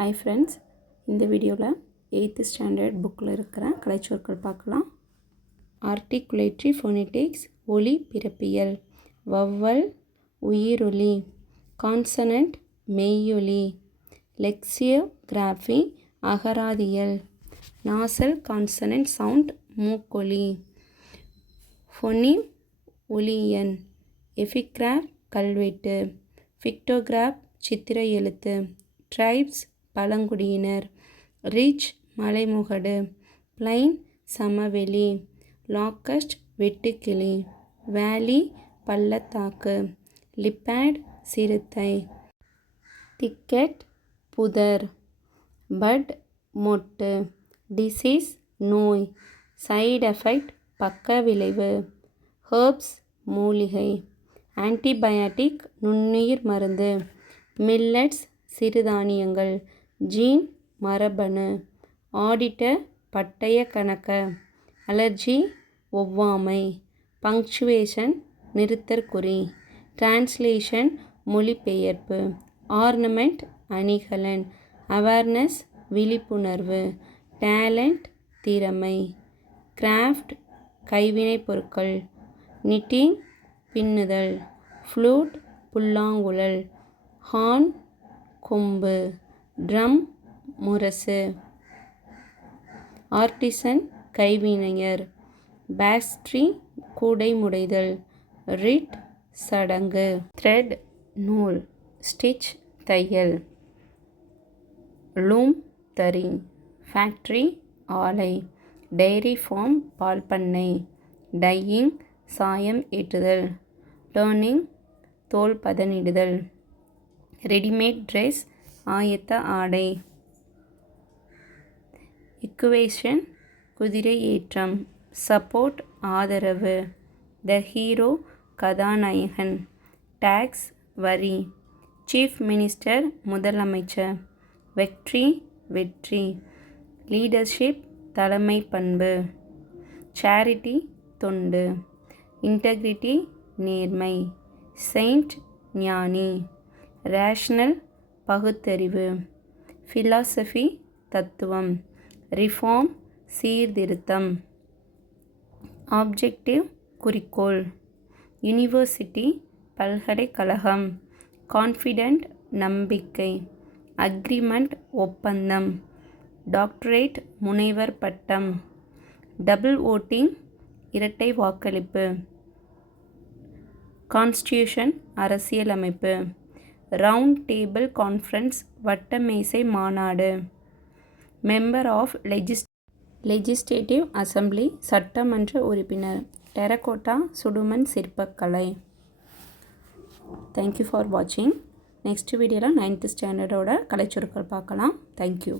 Hi friends, இந்த வீடியோவில் 8th standard புக்கில் இருக்கிற கலைச்சொற்கள் பார்க்கலாம். ஆர்டிகுலேட்டரி ஃபோனெட்டிக்ஸ் ஒலி பிறப்பியல். வவ்வல் உயிரொலி, கான்சனன்ட் மெய்யொலி, லெக்சியோகிராஃபி அகராதியல், நாசல் கான்சனன்ட் சவுண்ட் மூக்கொலி, ஃபொனீம் ஒலியன், எபிகிராஃப் கல்வெட்டு, பிக்டோகிராஃப் சித்திர எழுத்து, ட்ரைப்ஸ் பழங்குடியினர், ரிச் மலைமுகடு, பிளைன் சமவெளி, லாக்கஸ்ட் வெட்டுக்கிளி, வேலி பள்ளத்தாக்கு, லிப்பேட் சிறுத்தை, திக்கெட் புதர், பட் மொட்டு, டிசீஸ் நோய், சைடு எஃபெக்ட் பக்க விளைவு, ஹெர்ப்ஸ் மூலிகை, ஆன்டிபயாட்டிக் நுண்ணுயிர் மருந்து, மில்லட்ஸ் சிறுதானியங்கள், ஜீன் மரபணு, ஆடிட்டர் பட்டய கணக்க, அலர்ஜி ஒவ்வாமை, பங்க்சுவேஷன் நிறுத்தற்குறி, டிரான்ஸ்லேஷன் மொழிபெயர்ப்பு, ஆர்னமெண்ட் அணிகலன், அவேர்னஸ் விழிப்புணர்வு, டேலண்ட் திறமை, கிராஃப்ட் கைவினைப் பொருட்கள், நிட்டிங் பின்னுதல், ஃப்ளூட் புல்லாங்குழல், ஹார்ன் கொம்பு, ட்ரம் முரசு, ஆர்டிசன் கைவினைஞர், பேஸ்ட்ரி கூடைமுடைதல், ரிட் சடங்கு, த்ரெட் நூல், ஸ்டிச் தையல், லூம் தறி, ஃபேக்டரி ஆலை, டெய்ரி ஃபார்ம் பால் பண்ணை, டையிங் சாயம் ஏற்றுதல், டர்னிங் தோல் பதனிடுதல், ரெடிமேட் ட்ரெஸ் ஆயத்த ஆடை, இக்குவேஷன் குதிரை ஏற்றம், சப்போர்ட் ஆதரவு, த ஹீரோ கதாநாயகன், டாக்ஸ் வரி, சீஃப் மினிஸ்டர் முதலமைச்சர், வெற்றி வெற்றி, லீடர்ஷிப் தலைமை பண்பு, சேரிட்டி தொண்டு, இன்டெகிரிட்டி நேர்மை, செயின்ட் ஞானி, ரேஷனல் பகுத்தறிவு, ஃபிலாசபி தத்துவம், ரிஃபார்ம் சீர்திருத்தம், ஆப்ஜெக்டிவ் குறிக்கோள், யூனிவர்சிட்டி பல்கலைக்கழகம், கான்ஃபிடென்ட் நம்பிக்கை, அக்ரிமெண்ட் ஒப்பந்தம், டாக்டரேட் முனைவர் பட்டம், டபுள் ஓட்டிங் இரட்டை வாக்களிப்பு, கான்ஸ்டியூஷன் அரசியலமைப்பு, ரவுண்ட் டேபிள் கான்ஃபரன்ஸ் வட்டமேசை மாநாடு, மெம்பர் ஆஃப் லெஜிஸ்லேட்டிவ் அசம்பிளி சட்டமன்ற உறுப்பினர், டெரகோட்டா சுடுமண் சிற்பக்கலை. தேங்க்யூ ஃபார் வாட்சிங். நெக்ஸ்ட் வீடியோவில் 9th ஸ்டாண்டர்டோட கலைச்சொற்கள் பார்க்கலாம். தேங்க்யூ.